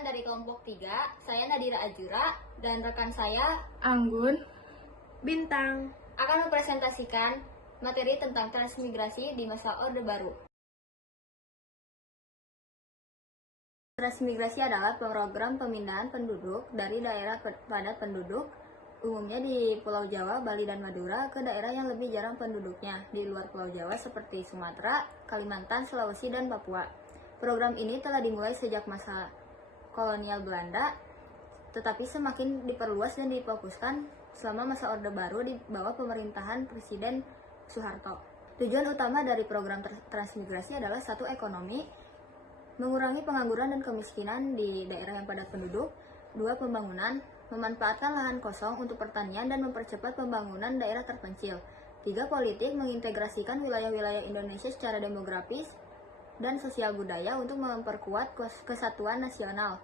perkenalkan dari kelompok 3, saya Nadira Ajura dan rekan saya Anggun, Bintang akan mempresentasikan materi tentang transmigrasi di masa Orde Baru. Transmigrasi adalah program pemindahan penduduk dari daerah padat penduduk, umumnya di Pulau Jawa, Bali, dan Madura, ke daerah yang lebih jarang penduduknya di luar Pulau Jawa seperti Sumatera, Kalimantan, Sulawesi, dan Papua. Program ini telah dimulai sejak masa kolonial Belanda, tetapi semakin diperluas dan difokuskan selama masa Orde Baru di bawah pemerintahan Presiden Soeharto. Tujuan utama dari program transmigrasi adalah 1. Ekonomi, mengurangi pengangguran dan kemiskinan di daerah yang padat penduduk. 2. Pembangunan, memanfaatkan lahan kosong untuk pertanian dan mempercepat pembangunan daerah terpencil. 3. Politik, mengintegrasikan wilayah-wilayah Indonesia secara demografis dan sosial budaya untuk memperkuat kesatuan nasional.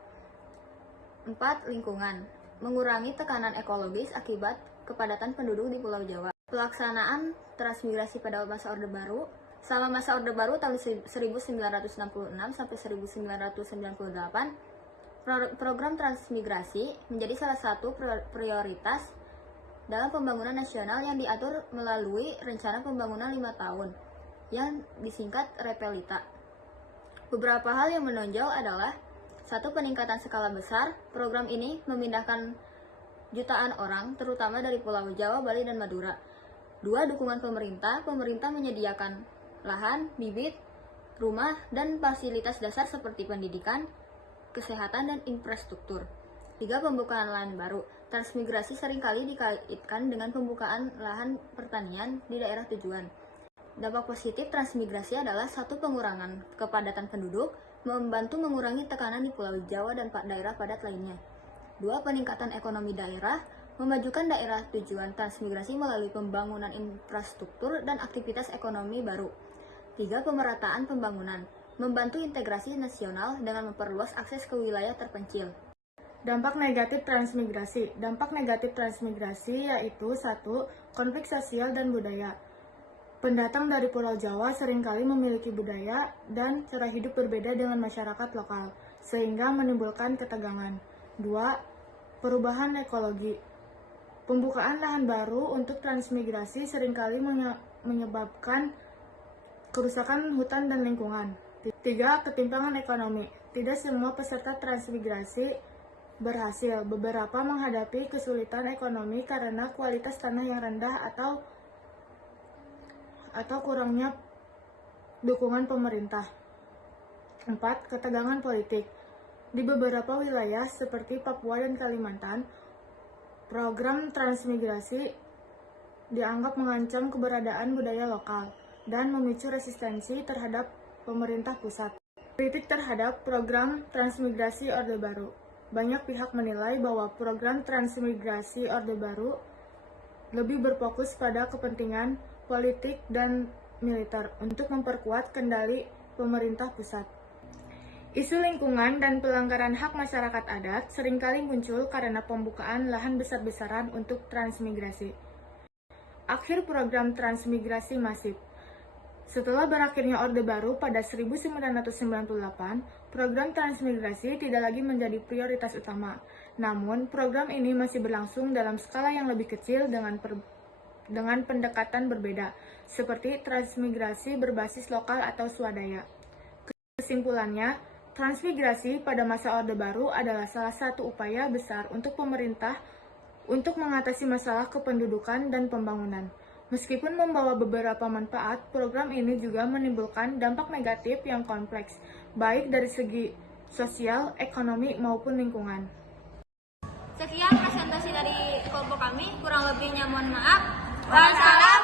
4. Lingkungan, mengurangi tekanan ekologis akibat kepadatan penduduk di Pulau Jawa. Pelaksanaan transmigrasi pada masa Orde Baru. Selama masa Orde Baru tahun 1966 sampai 1998, program transmigrasi menjadi salah satu prioritas dalam pembangunan nasional yang diatur melalui Rencana Pembangunan 5 tahun yang disingkat Repelita. Beberapa hal yang menonjol adalah 1. Peningkatan skala besar. Program ini memindahkan jutaan orang, terutama dari Pulau Jawa, Bali, dan Madura. 2. Dukungan pemerintah. Pemerintah menyediakan lahan, bibit, rumah, dan fasilitas dasar seperti pendidikan, kesehatan, dan infrastruktur. 3. Pembukaan lahan baru. Transmigrasi seringkali dikaitkan dengan pembukaan lahan pertanian di daerah tujuan. Dampak positif transmigrasi adalah 1. Pengurangan kepadatan penduduk, membantu mengurangi tekanan di Pulau Jawa dan daerah padat lainnya. 2. Peningkatan ekonomi daerah, memajukan daerah tujuan transmigrasi melalui pembangunan infrastruktur dan aktivitas ekonomi baru. 3. Pemerataan pembangunan, membantu integrasi nasional dengan memperluas akses ke wilayah terpencil. Dampak negatif transmigrasi. Dampak negatif transmigrasi yaitu 1. Konflik sosial dan budaya. Pendatang dari Pulau Jawa seringkali memiliki budaya dan cara hidup berbeda dengan masyarakat lokal, sehingga menimbulkan ketegangan. 2. Perubahan ekologi. Pembukaan lahan baru untuk transmigrasi seringkali menyebabkan kerusakan hutan dan lingkungan. 3. Ketimpangan ekonomi. Tidak semua peserta transmigrasi berhasil. Beberapa menghadapi kesulitan ekonomi karena kualitas tanah yang rendah atau kurangnya dukungan pemerintah. 4. Ketegangan politik. Di beberapa wilayah seperti Papua dan Kalimantan, program transmigrasi dianggap mengancam keberadaan budaya lokal dan memicu resistensi terhadap pemerintah pusat. Kritik terhadap program transmigrasi Orde Baru. Banyak pihak menilai bahwa program transmigrasi Orde Baru lebih berfokus pada kepentingan politik dan militer untuk memperkuat kendali pemerintah pusat. Isu lingkungan dan pelanggaran hak masyarakat adat seringkali muncul karena pembukaan lahan besar-besaran untuk transmigrasi. Akhir program transmigrasi masif. Setelah berakhirnya Orde Baru pada 1998, program transmigrasi tidak lagi menjadi prioritas utama. Namun, program ini masih berlangsung dalam skala yang lebih kecil dengan pendekatan berbeda, seperti transmigrasi berbasis lokal atau swadaya. Kesimpulannya, transmigrasi pada masa Orde Baru adalah salah satu upaya besar untuk pemerintah untuk mengatasi masalah kependudukan dan pembangunan. Meskipun membawa beberapa manfaat, program ini juga menimbulkan dampak negatif yang kompleks, baik dari segi sosial, ekonomi, maupun lingkungan. Sekian presentasi dari kelompok kami, kurang lebihnya mohon maaf. Wassalam.